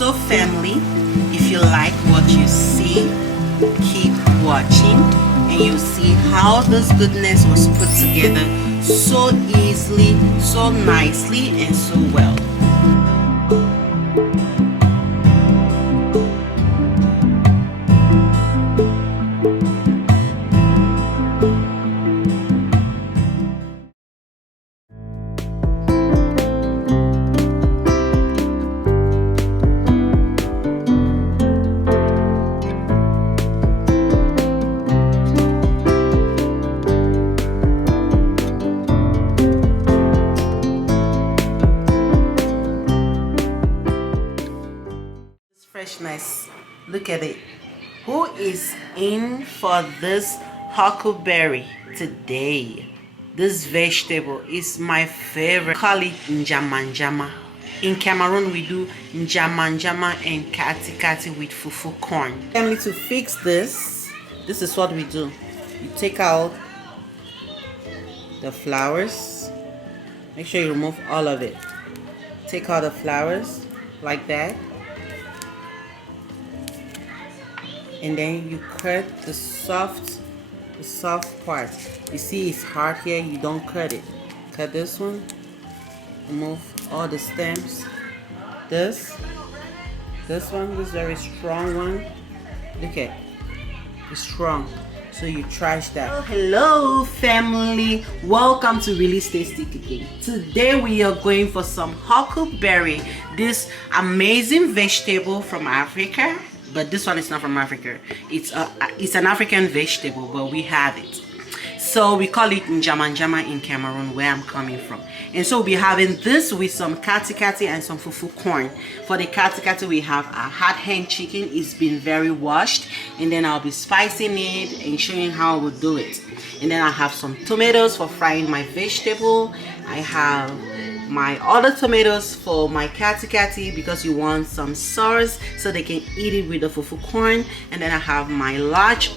So family, if you like what you see, keep watching and you see how this goodness was put together so easily, so nicely, and so well. Freshness, look at it. Who is in for this huckleberry today? This vegetable is my favorite. Call it Njamajama. In Cameroon we do Njamajama and KATIKATI with FUFU corn. Family, to fix this is what we do. You take out the flowers. Make sure you remove all of it. Take out the flowers like that. And then you cut the soft part. You see it's hard here, you don't cut it. Cut this one, remove all the stems. This one, this very strong one. Look at it's strong, so you trash that. Oh, hello family, welcome to Really Tasty Cooking. Today we are going for some huckleberry, this amazing vegetable from Africa. But this one is not from Africa. It's an African vegetable, but we have it. So we call it Njamajama in Cameroon, where I'm coming from. And so we'll be having this with some KATIKATI and some FUFU corn. For the KATIKATI, we have a hot hand chicken. It's been very washed. And then I'll be spicing it and showing how I would do it. And then I have some tomatoes for frying my vegetable. I have my other tomatoes for my KATIKATI because you want some sauce so they can eat it with the FUFU corn. And then I have my large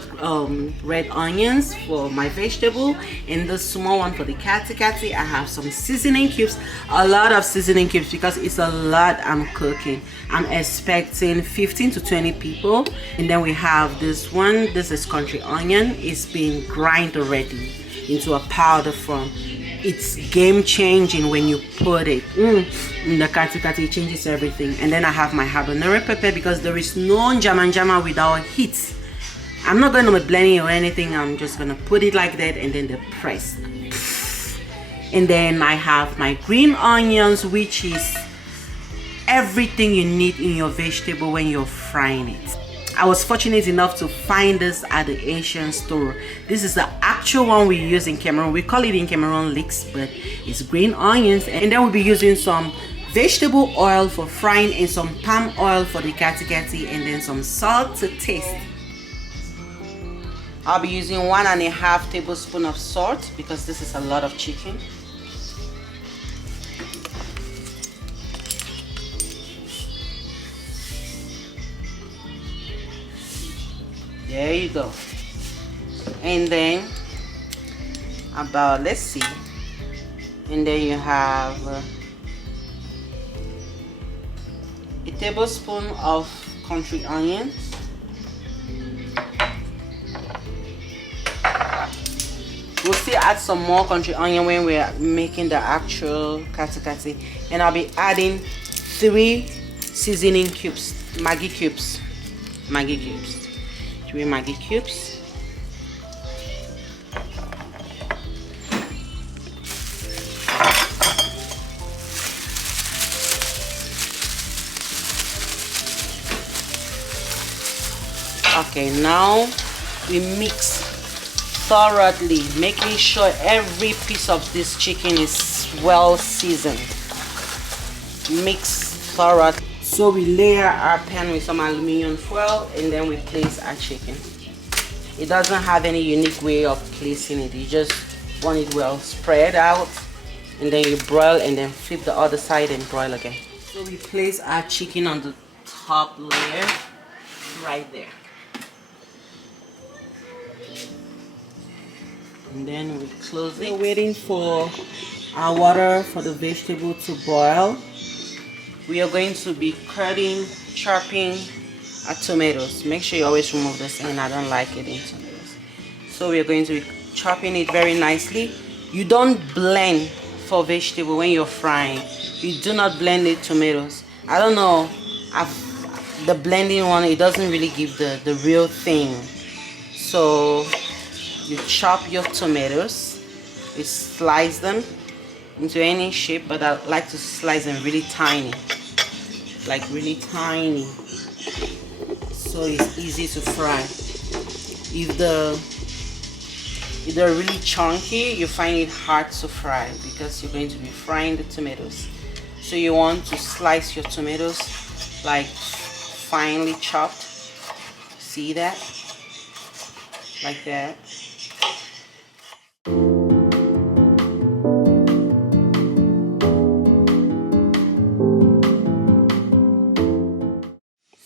red onions for my vegetable, and the small one for the KATIKATI. I have some seasoning cubes, a lot of seasoning cubes because it's a lot I'm cooking. I'm expecting 15 to 20 people. And then we have this one. This is country onion. It's been grinded already into a powder form. It's game changing when you put it in the KATIKATI. It changes everything. And then I have my habanero pepper because there is no Njamajama without heat. I'm not going to be blending or anything. I'm just going to put it like that and then the press. And then I have my green onions, which is everything you need in your vegetable when you're frying it. I was fortunate enough to find this at the Asian store. This is the actual one we use in Cameroon. We call it in Cameroon leeks, but it's green onions. And then we'll be using some vegetable oil for frying and some palm oil for the KATIKATI, and then some salt to taste. I'll be using 1.5 tablespoons of salt because this is a lot of chicken. There you go. And then about, let's see, and then you have a tablespoon of country onions, we'll still add some more country onion when we're making the actual KATIKATI. And I'll be adding 3 seasoning cubes, maggi cubes, 3 maggi cubes. Okay, now we mix thoroughly, making sure every piece of this chicken is well seasoned. Mix thoroughly. So we layer our pan with some aluminum foil and then we place our chicken. It doesn't have any unique way of placing it. You just want it well spread out, and then you broil and then flip the other side and broil again. So we place our chicken on the top layer right there. And then we close it. We're waiting for our water for the vegetable to boil. we are going to be chopping our tomatoes. Make sure you always remove this skin. I don't like it in tomatoes. So we are going to be chopping it very nicely. You don't blend for vegetable when you're frying. You do not blend the tomatoes. I don't know, the blending one, it doesn't really give the real thing. So you chop your tomatoes, you slice them into any shape, but I like to slice them really tiny, like really tiny, so it's easy to fry. If they're really chunky, you find it hard to fry because you're going to be frying the tomatoes. So you want to slice your tomatoes like finely chopped. See that? Like that.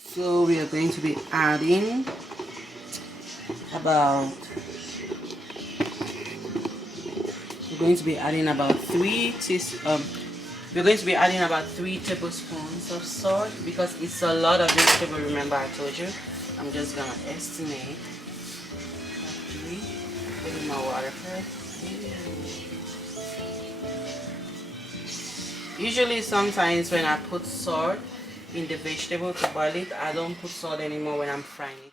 So we are going to be adding about 3 tablespoons of salt because it's a lot of vegetable. Remember I told you. I'm just gonna estimate. Put in my water first. Usually sometimes when I put salt in the vegetable to boil it, I don't put salt anymore when I'm frying it.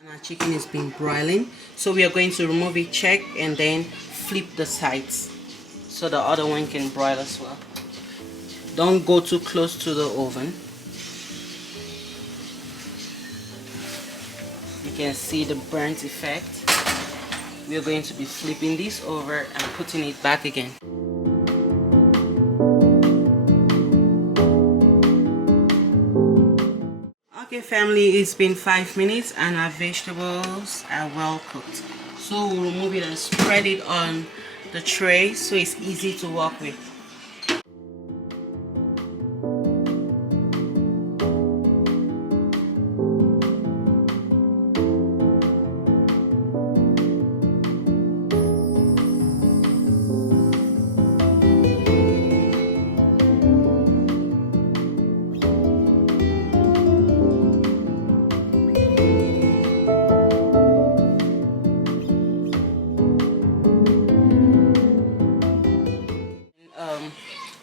And our chicken is being broiling, so we are going to remove it, check, and then flip the sides so the other one can broil as well. Don't go too close to the oven. You can see the burnt effect. We are going to be flipping this over and putting it back again. Okay family, it's been 5 minutes and our vegetables are well cooked. So we'll remove it and spread it on the tray so it's easy to work with.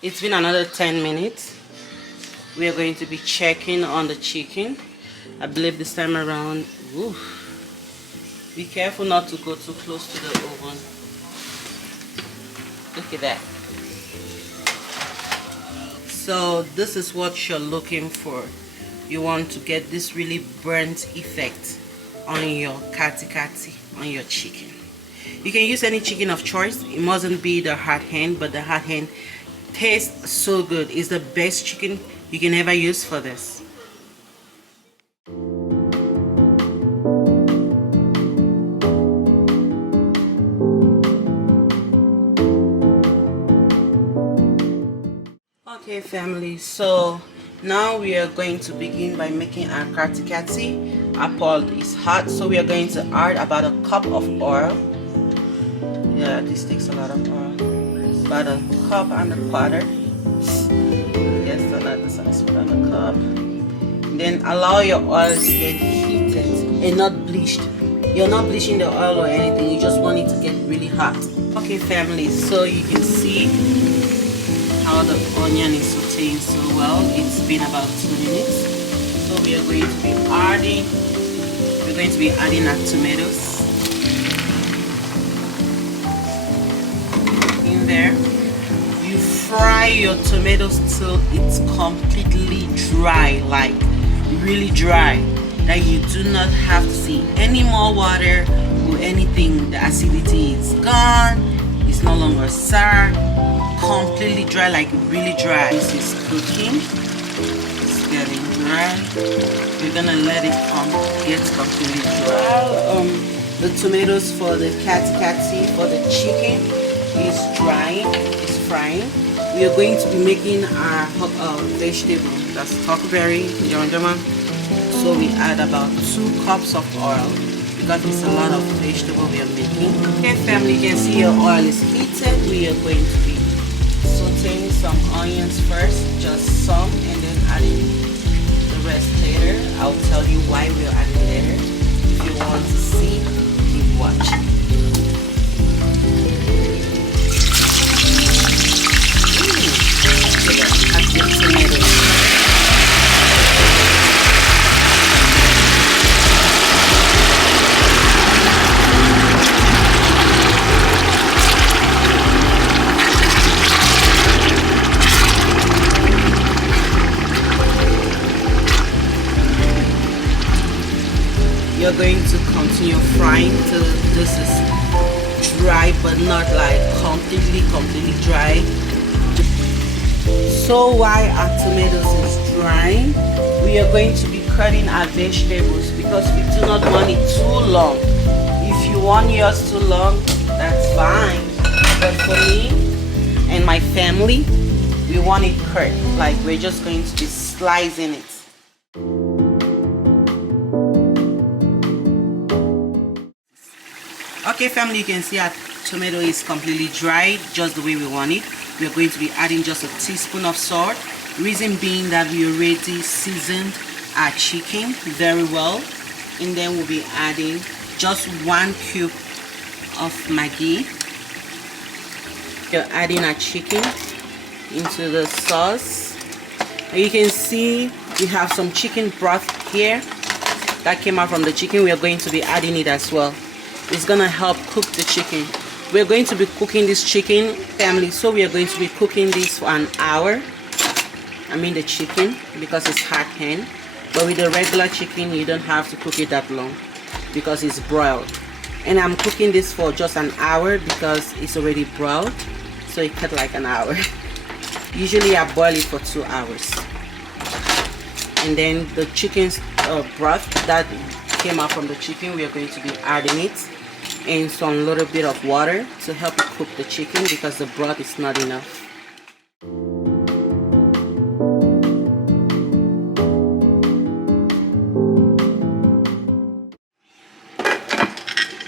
It's been another 10 minutes. We are going to be checking on the chicken. I believe this time around, be careful not to go too close to the oven. Look at that. So this is what you're looking for. You want to get this really burnt effect on your katikati, on your chicken. You can use any chicken of choice. It mustn't be the hard hand, but the hard hand tastes so good. It's the best chicken you can ever use for this. Okay family, so now we are going to begin by making our katikati. Our pot is hot, so we are going to add about a cup of oil. Yeah, this takes a lot of oil. About a cup and a quarter. Yes, so not the size, put on a cup. Then allow your oil to get heated and not bleached. You're not bleaching the oil or anything, you just want it to get really hot. Okay family, so you can see how the onion is sauteing so well. It's been about 2 minutes. So we are going to be adding our tomatoes in there. You fry your tomatoes till it's completely dry, like really dry, that you do not have to see any more water or anything. The acidity is gone, it's no longer sour, completely dry, like really dry. This is cooking, it's getting dry. We're gonna let it get completely dry. The tomatoes for the katikati, for the chicken, is drying, is frying. We are going to be making our vegetable. That's Huckleberry, Njamajama. So we add about 2 cups of oil because it's a lot of vegetable we are making. Okay family, you can see your oil is heated. We are going to be sauteing some onions first, just some, and then adding the rest later. I'll tell you why we're adding later. If you want to see, keep watching. Add the tomatoes. You're going to continue frying till this is dry, but not like completely dry. So while our tomatoes is drying, we are going to be cutting our vegetables because we do not want it too long. If you want yours too long, that's fine. But for me and my family, we want it cut. Like we're just going to be slicing it. Okay family, you can see our tomato is completely dry, just the way we want it. We are going to be adding just a teaspoon of salt. Reason being that we already seasoned our chicken very well. And then we'll be adding just 1 cube of maggi. We're adding our chicken into the sauce. You can see we have some chicken broth here that came out from the chicken. We are going to be adding it as well. It's gonna help cook the chicken. We're going to be cooking this chicken, family, so we are going to be cooking this for an hour. I mean the chicken, because it's hot pan. But with the regular chicken, you don't have to cook it that long because it's broiled. And I'm cooking this for just an hour because it's already broiled, so it cut like an hour. Usually I boil it for 2 hours. And then the chicken's broth that came out from the chicken, we are going to be adding it and some little bit of water to help it cook the chicken because the broth is not enough.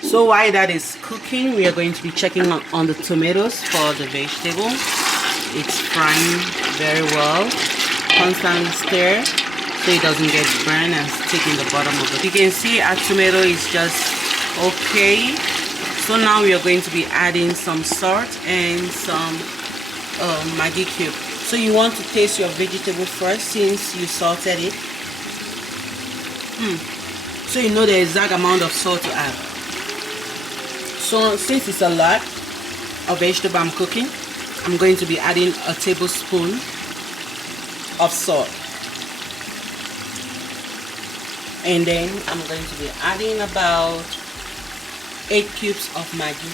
So while that is cooking, we are going to be checking on the tomatoes for the vegetable. It's frying very well. Constantly stir so it doesn't get burned and stick in the bottom of it. You can see our tomato is just okay. So now we are going to be adding some salt and some maggi cube. So you want to taste your vegetable first since you salted it. So you know the exact amount of salt to add. So since it's a lot of vegetable I'm cooking, I'm going to be adding a tablespoon of salt. And then I'm going to be adding about 8 cubes of maggi.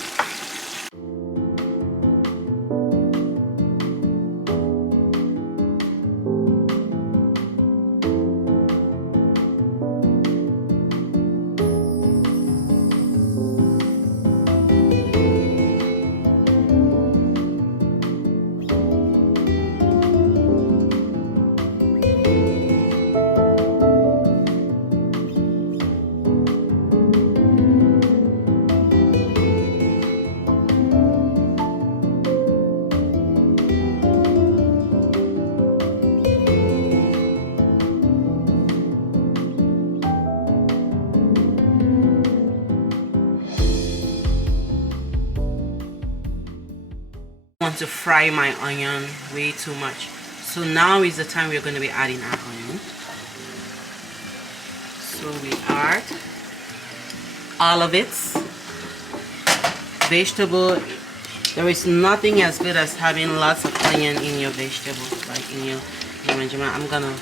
Want to fry my onion way too much, so now is the time we're going to be adding our onion. So we add all of it. Vegetable, there is nothing as good as having lots of onion in your vegetables, like in your Njamajama. I'm gonna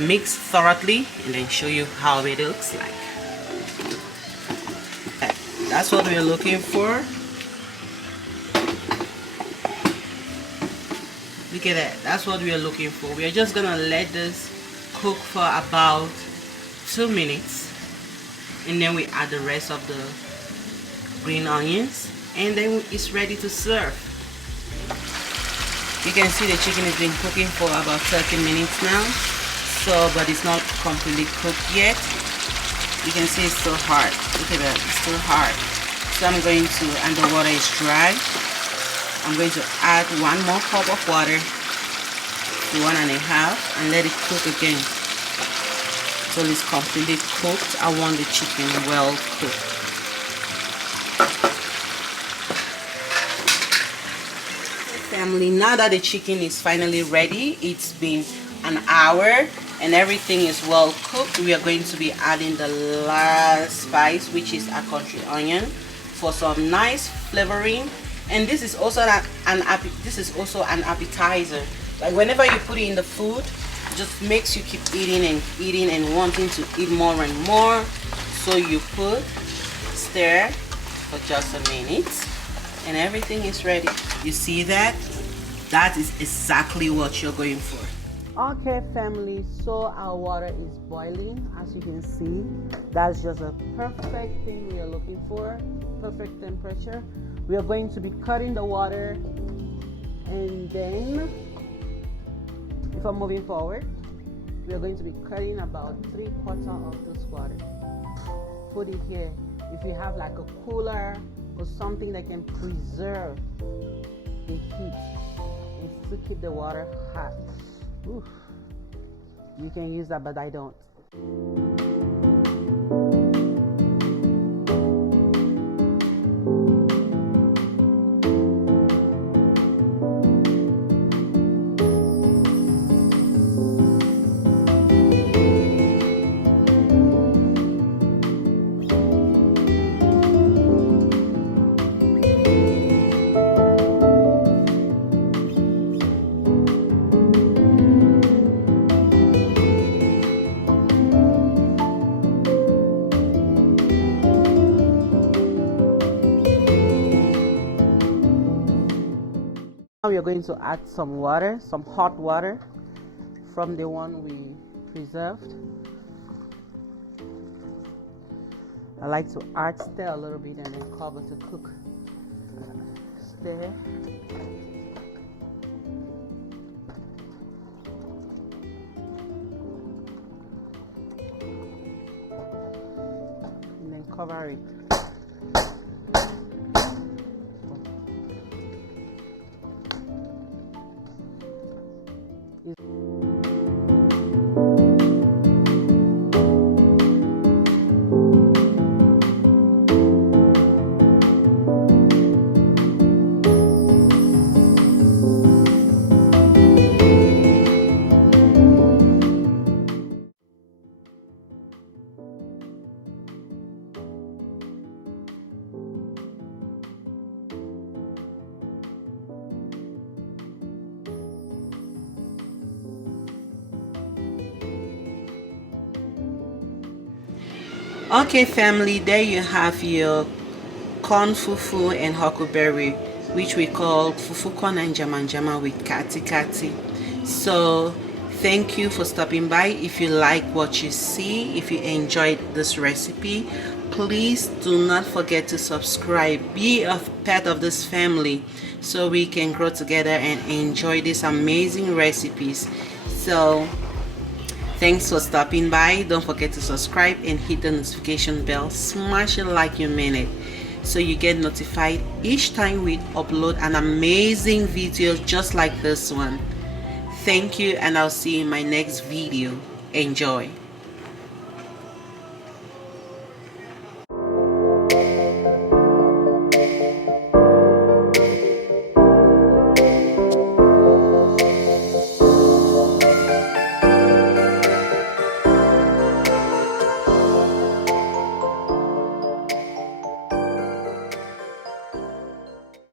mix thoroughly and then show you how it looks like. That's what we're looking for. Look at that. That's what we are looking for. We are just gonna let this cook for about 2 minutes, and then we add the rest of the green onions, and then it's ready to serve. You can see the chicken has been cooking for about 30 minutes now, but it's not completely cooked yet. You can see it's still hard. Look at that, it's still hard. So I'm going to, and the water is dry. I'm going to add 1 more cup of water, 1.5, and let it cook again till it's completely cooked. I want the chicken well cooked. Family, now that the chicken is finally ready, it's been an hour and everything is well cooked, we are going to be adding the last spice, which is a country onion, for some nice flavoring. And this is also an appetizer. Like whenever you put it in the food, it just makes you keep eating and wanting to eat more and more. So you stir for just a minute and everything is ready. You see that? That is exactly what you're going for. Okay family, so our water is boiling. As you can see, that's just a perfect thing we are looking for, perfect temperature. We are going to be cutting the water, and then if I'm moving forward, we are going to be cutting about 3/4 of this water. Put it here. If you have like a cooler or something that can preserve the heat and still keep the water hot, oof, you can use that, but I don't. Now we are going to add some water, some hot water from the one we preserved. I like to stir a little bit and then cover to cook. Stir. And then cover it. Okay family, there you have your corn fufu and huckleberry, which we call fufu corn and Njamajama with KATIKATI. So thank you for stopping by. If you like what you see, if you enjoyed this recipe, please do not forget to subscribe. Be a part of this family so we can grow together and enjoy these amazing recipes. So thanks for stopping by. Don't forget to subscribe and hit the notification bell. Smash it like you mean it, so you get notified each time we upload an amazing video just like this one. Thank you, and I'll see you in my next video. Enjoy.